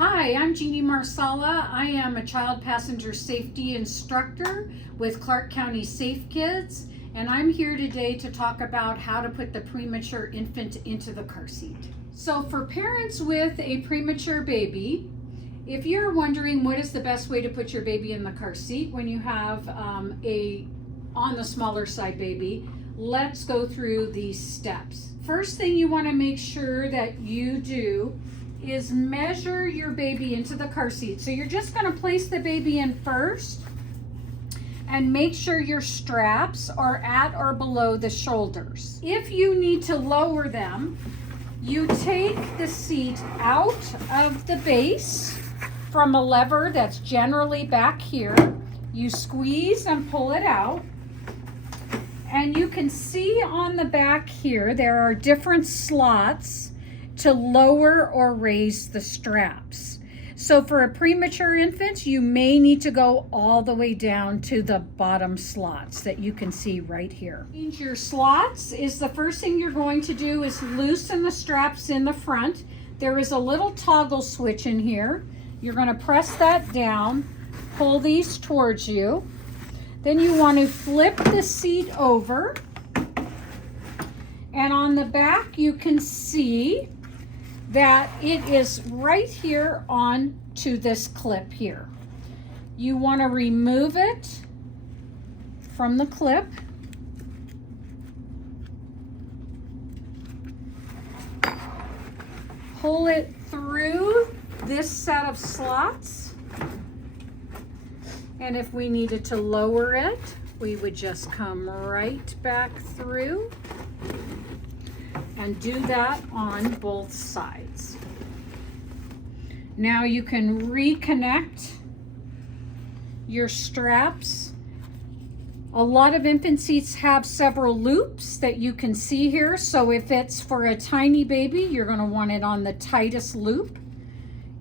Hi, I'm Jeannie Marsala. I am a child passenger safety instructor with Clark County Safe Kids, and I'm here today to talk about how to put the premature infant into the car seat. So for parents with a premature baby, if you're wondering what is the best way to put your baby in the car seat when you have a on the smaller side baby, let's go through these steps. First thing you want to make sure that you do is measure your baby into the car seat. So you're just going to place the baby in first and make sure your straps are at or below the shoulders. If you need to lower them, you take the seat out of the base from a lever that's generally back here. You squeeze and pull it out. And you can see on the back here, there are different slots to lower or raise the straps. So for a premature infant, you may need to go all the way down to the bottom slots that you can see right here. Change your slots is the first thing you're going to do is loosen the straps in the front. There is a little toggle switch in here. You're going to press that down, pull these towards you. Then you want to flip the seat over. And on the back, you can see that it is right here on to this clip here. You want to remove it from the clip. Pull it through this set of slots. And if we needed to lower it, we would just come right back through and do that on both sides. Now you can reconnect your straps. A lot of infant seats have several loops that you can see here. So if it's for a tiny baby, you're going to want it on the tightest loop.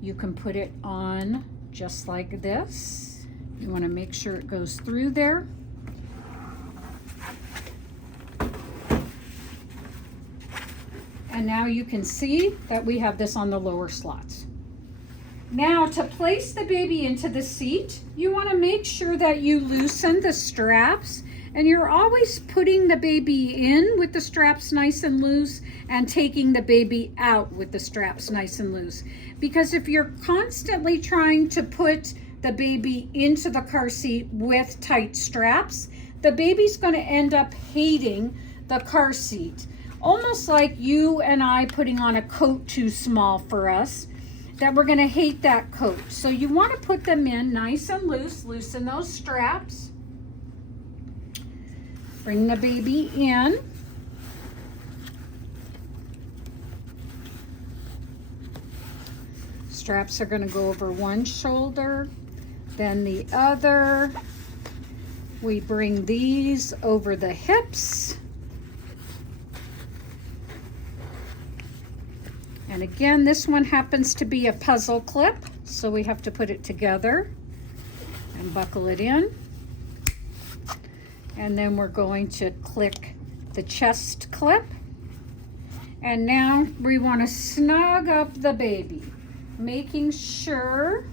You can put it on just like this. You want to make sure it goes through there. And now you can see that we have this on the lower slots. Now to place the baby into the seat, you want to make sure that you loosen the straps, and you're always putting the baby in with the straps nice and loose and taking the baby out with the straps nice and loose. Because if you're constantly trying to put the baby into the car seat with tight straps, the baby's going to end up hating the car seat. Almost like you and I putting on a coat too small for us, that we're going to hate that coat. So you want to put them in nice and loose, loosen those straps. Bring the baby in. Straps are going to go over one shoulder, then the other. We bring these over the hips. And again, this one happens to be a puzzle clip, so we have to put it together and buckle it in. And then we're going to click the chest clip. And now we want to snug up the baby, making sure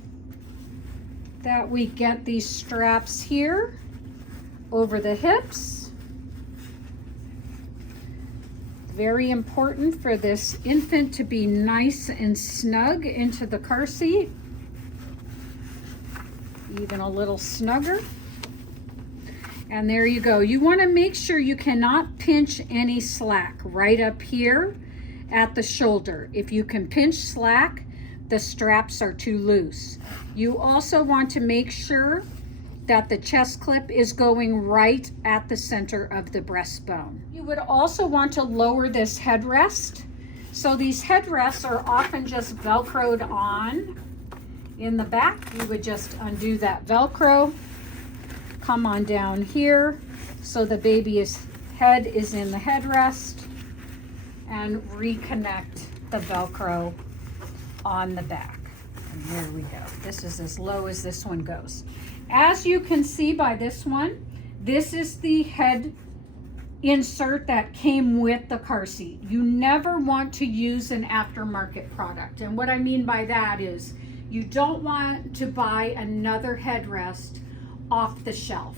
that we get these straps here over the hips. Very important for this infant to be nice and snug into the car seat, even a little snugger. And there you go. You want to make sure you cannot pinch any slack right up here at the shoulder. If you can pinch slack, the straps are too loose. You also want to make sure that the chest clip is going right at the center of the breastbone. You would also want to lower this headrest. So these headrests are often just Velcroed on in the back. You would just undo that Velcro, come on down here so the baby's head is in the headrest, and reconnect the Velcro on the back. And there we go. This is as low as this one goes. As you can see by this one, this is the head insert that came with the car seat. You never want to use an aftermarket product. And what I mean by that is You don't want to buy another headrest off the shelf.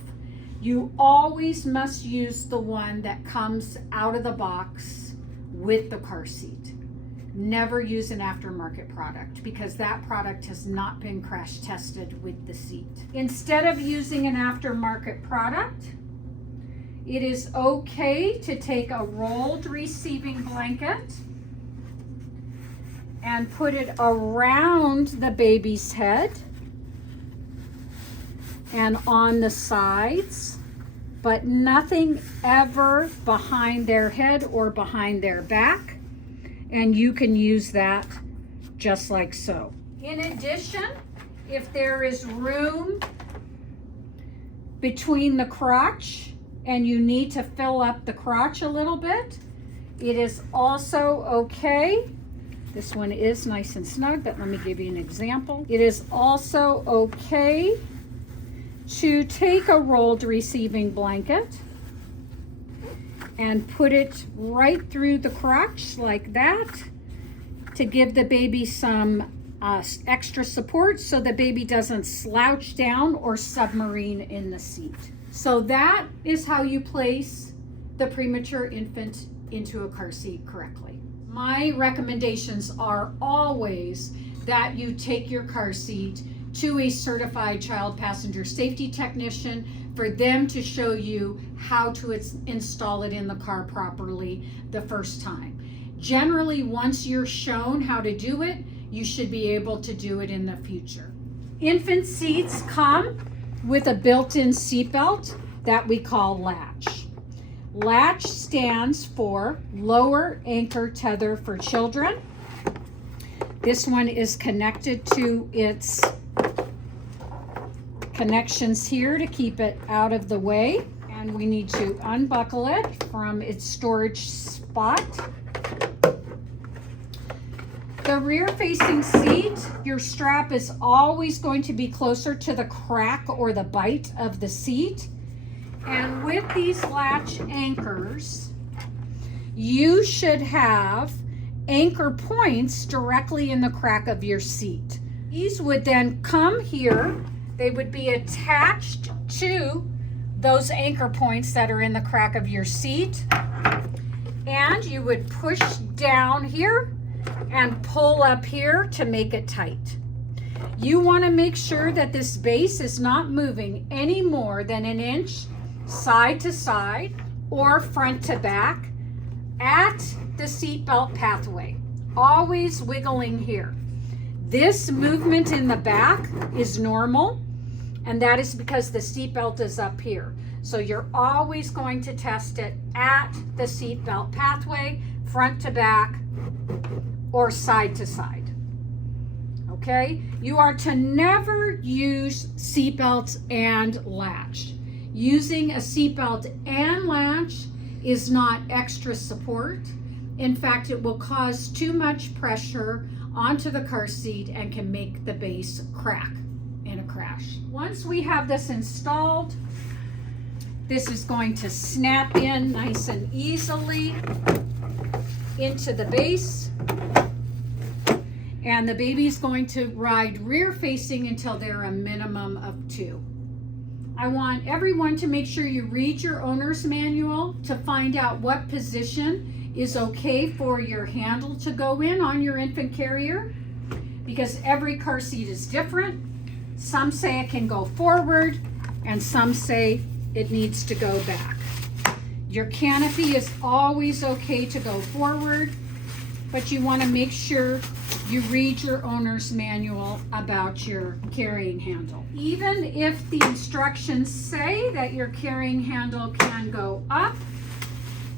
You always must use the one that comes out of the box with the car seat. Never use an aftermarket product because that product has not been crash tested with the seat. Instead of using an aftermarket product, it is okay to take a rolled receiving blanket and put it around the baby's head and on the sides, but nothing ever behind their head or behind their back. And you can use that just like so. In addition, if there is room between the crotch and you need to fill up the crotch a little bit, it is also okay. This one is nice and snug, but let me give you an example. It is also okay to take a rolled receiving blanket and put it right through the crotch like that to give the baby some extra support so the baby doesn't slouch down or submarine in the seat. So that is how you place the premature infant into a car seat correctly. My recommendations are always that you take your car seat to a certified child passenger safety technician for them to show you how to install it in the car properly the first time. Generally, once you're shown how to do it, you should be able to do it in the future. Infant seats come with a built-in seatbelt that we call latch. Latch stands for lower anchor tether for children. This one is connected to its connections here to keep it out of the way, and we need to unbuckle it from its storage spot. The rear facing seat, your strap is always going to be closer to the crack or the bite of the seat, and with these latch anchors you should have anchor points directly in the crack of your seat. These would then come here. They would be attached to those anchor points that are in the crack of your seat. And you would push down here and pull up here to make it tight. You want to make sure that this base is not moving any more than an inch side to side or front to back at the seatbelt pathway. Always wiggling here. This movement in the back is normal, and that is because the seatbelt is up here. So you're always going to test it at the seatbelt pathway, front to back or side to side. Okay? You are to never use seatbelts and latch. Using a seatbelt and latch is not extra support. In fact, it will cause too much pressure onto the car seat and can make the base crack in a crash. Once we have this installed, this is going to snap in nice and easily into the base, and the baby is going to ride rear facing until they're a minimum of 2. I want everyone to make sure you read your owner's manual to find out what position is okay for your handle to go in on your infant carrier, because every car seat is different. Some say it can go forward and some say it needs to go back. Your canopy is always okay to go forward, but you want to make sure you read your owner's manual about your carrying handle. Even if the instructions say that your carrying handle can go up,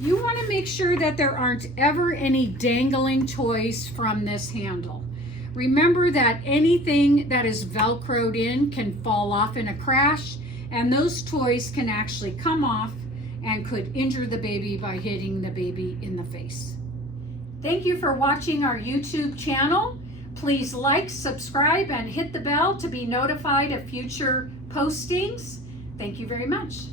you want to make sure that there aren't ever any dangling toys from this handle. Remember that anything that is Velcroed in can fall off in a crash, and those toys can actually come off and could injure the baby by hitting the baby in the face. Thank you for watching our YouTube channel. Please like, subscribe, and hit the bell to be notified of future postings. Thank you very much.